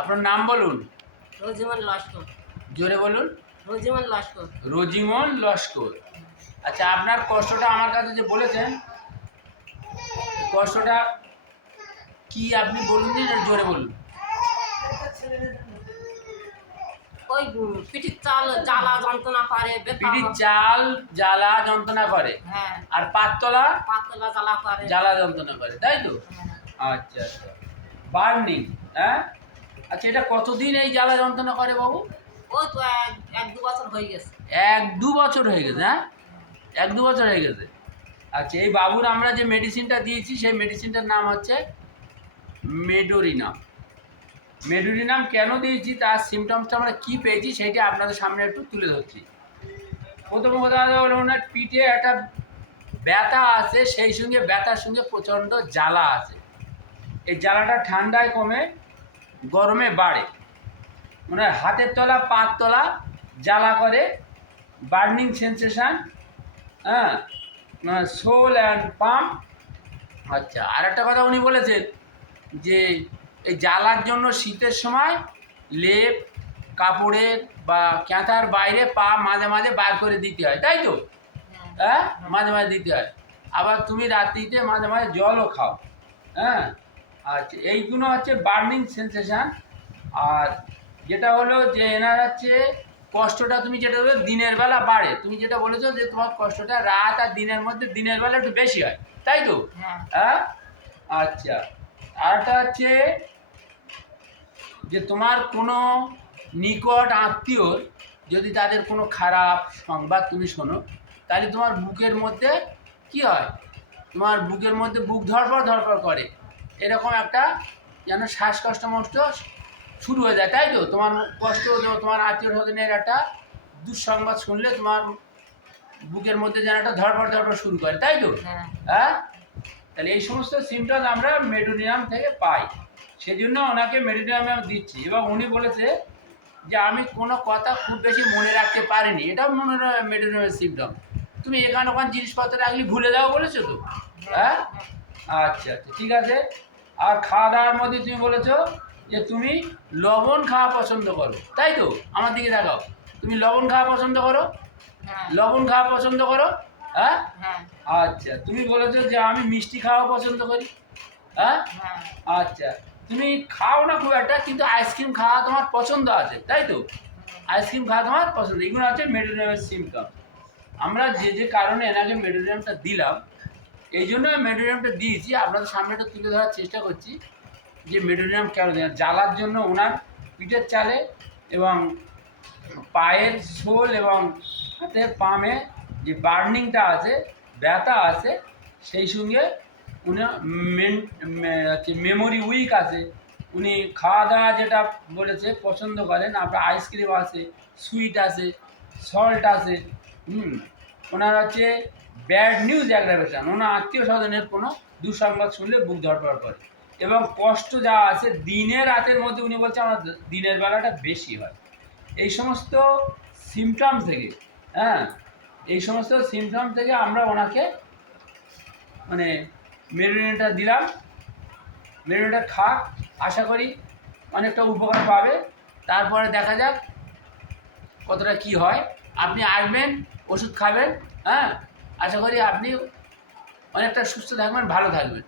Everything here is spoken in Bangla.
আপনার নাম বলুন। রোজিমন লস্কর। জোরে বলুন। রোজিমন লস্কর। রোজিমন লস্কর। আচ্ছা, আপনার কষ্টটা আমার কাছে যে বলেছেন, কষ্টটা কি আপনি বলুন দিন, জোরে বলুন। ওই পিঠির চাল জ্বালা যন্ত্রণা করে, পিঠির চাল জ্বালা যন্ত্রণা করে, হ্যাঁ, আর পাততলা পাতলা জ্বালা করে, জ্বালা যন্ত্রণা করে, তাই তো? হ্যাঁ। আচ্ছা আচ্ছা, বার্নিং, হ্যাঁ। আচ্ছা, এটা কতদিন এই জ্বালা যন্ত্রণা করে বাবু? ওই তো এক দু বছর হয়ে গেছে। 1-2 বছর হয়ে গেছে, হ্যাঁ? 1-2 বছর হয়ে গেছে। আচ্ছা, এই বাবুর আমরা যে মেডিসিনটা দিয়েছি সেই মেডিসিনটার নাম হচ্ছে মেডোরিনাম। মেডোরিনাম কেন দিয়েছি, তার সিমটমসটা আমরা কী পেয়েছি সেইটা আপনাদের সামনে একটু তুলে ধরছি। প্রথম কথা হলো ওনার পিঠে একটা ব্যথা আছে, সেই সঙ্গে ব্যথার সঙ্গে প্রচণ্ড জ্বালা আছে। এই জ্বালাটা ঠান্ডায় কমে, গরমে বাড়ে। মানে হাতের তলা পায়ের তলা জ্বালা করে, বার্নিং সেন্সেশন, হ্যাঁ, সোল অ্যান্ড পাম। আচ্ছা, আর একটা কথা উনি বলেছেন যে এই জ্বালার জন্য শীতের সময় লেপ কাপড়ের বা ক্যাঁথার বাইরে পা মাঝে মাঝে বার করে দিতে হয়, তাই তো? হ্যাঁ, মাঝে মাঝে দিতে হয়। আবার তুমি রাত্রিতে মাঝে মাঝে জলও খাও, হ্যাঁ। আচ্ছা, এইগুলো হচ্ছে বার্নিং সেন্সেশন। আর যেটা হলো যে এনার হচ্ছে কষ্টটা, তুমি যেটা বলো দিনের বেলা বাড়ে, তুমি যেটা বলেছো যে তোমার কষ্টটা রাত আর দিনের মধ্যে দিনের বেলা একটু বেশি হয়, তাই তো? হ্যাঁ। আচ্ছা, আরেকটা হচ্ছে যে তোমার কোনো নিকট আত্মীয়র যদি তাদের কোনো খারাপ সংবাদ তুমি শোনো, তাহলে তোমার বুকের মধ্যে কি হয়, তোমার বুকের মধ্যে বুক ধড়ফড় ধড়ফড় করে, এরকম একটা যেন শ্বাসকষ্ট মষ্ট শুরু হয়ে যায়, তাই তো? তোমার কষ্ট, তোমার আত্মীয় স্বজনের একটা দুঃসংবাদ শুনলে তোমার বুকের মধ্যে যেন একটা ধড়ফড় ধড়ফড় শুরু করে, তাই তো? হ্যাঁ। তাহলে এই সমস্ত সিমটমস আমরা মেডোরিনাম থেকে পাই, সেজন্য ওনাকে মেডোরিনাম দিচ্ছি। এবং উনি বলেছে যে আমি কোনো কথা খুব বেশি মনে রাখতে পারিনি, এটাও মেডোরিনামের সিমটম। তুমি এখানে ওখানে জিনিসপত্র রাখলে ভুলে যাও বলেছো তো, হ্যাঁ। আচ্ছা আচ্ছা, ঠিক আছে। আর খাওয়া দাওয়ার মধ্যে তুমি বলেছো যে তুমি লবণ খাওয়া পছন্দ করো, তাই তো? আমার দিকে দেখাও, তুমি লবণ খাওয়া পছন্দ করো, লবণ খাওয়া পছন্দ করো, হ্যাঁ। আচ্ছা, তুমি বলেছো যে আমি মিষ্টি খাওয়া পছন্দ করি, হ্যাঁ। আচ্ছা, তুমি খাও না খুব একটা, কিন্তু আইসক্রিম খাওয়া তোমার পছন্দ আছে, তাই তো? আইসক্রিম খাওয়া তোমার পছন্দ। এগুলো হচ্ছে মেডোরিনামের সিমটম। আমরা যে যে কারণে এনাকে মেডোরিনামটা দিলাম, এই জন্য মেডোরিনামটা দিয়েছি, আপনাদের সামনে একটু তুলে ধরার চেষ্টা করছি যে মেডোরিনাম কেন দেয়। জ্বালার জন্য ওনার পিঠের চালে এবং পায়ের সোল এবং হাতের পামে যে বার্নিংটা আছে, ব্যথা আছে, সেই সঙ্গে উনি মেমোরি উইক আছে। উনি খাওয়া দাওয়া যেটা বলেছে পছন্দ করেন, আপনার আইসক্রিম আছে, সুইট আছে, সল্ট আছে, ওনার হচ্ছে ব্যাড নিউজ অ্যাগ্রাভেশন, ওনার আত্মীয় স্বজনের কোনো দুঃসংবাদ শুনলে বুক ধড়ফড় করে। এবং কষ্ট যা আছে দিনের রাতের মধ্যে, উনি বলছে আমার দিনের বেলাটা বেশি হয়। এই সমস্ত সিমটম থেকে, হ্যাঁ, এই সমস্ত সিমটম থেকে আমরা ওনাকে মানে মেডোরিনামটা দিলাম। মেডোরিনামটা খাক, আশা করি অনেকটা উপকার পাবে। তারপরে দেখা যাক কতটা কি হয়। আপনি আসবেন, ওষুধ খাবেন, হ্যাঁ, আশা করি আপনি অনেকটা সুস্থ থাকবেন, ভালো থাকবেন।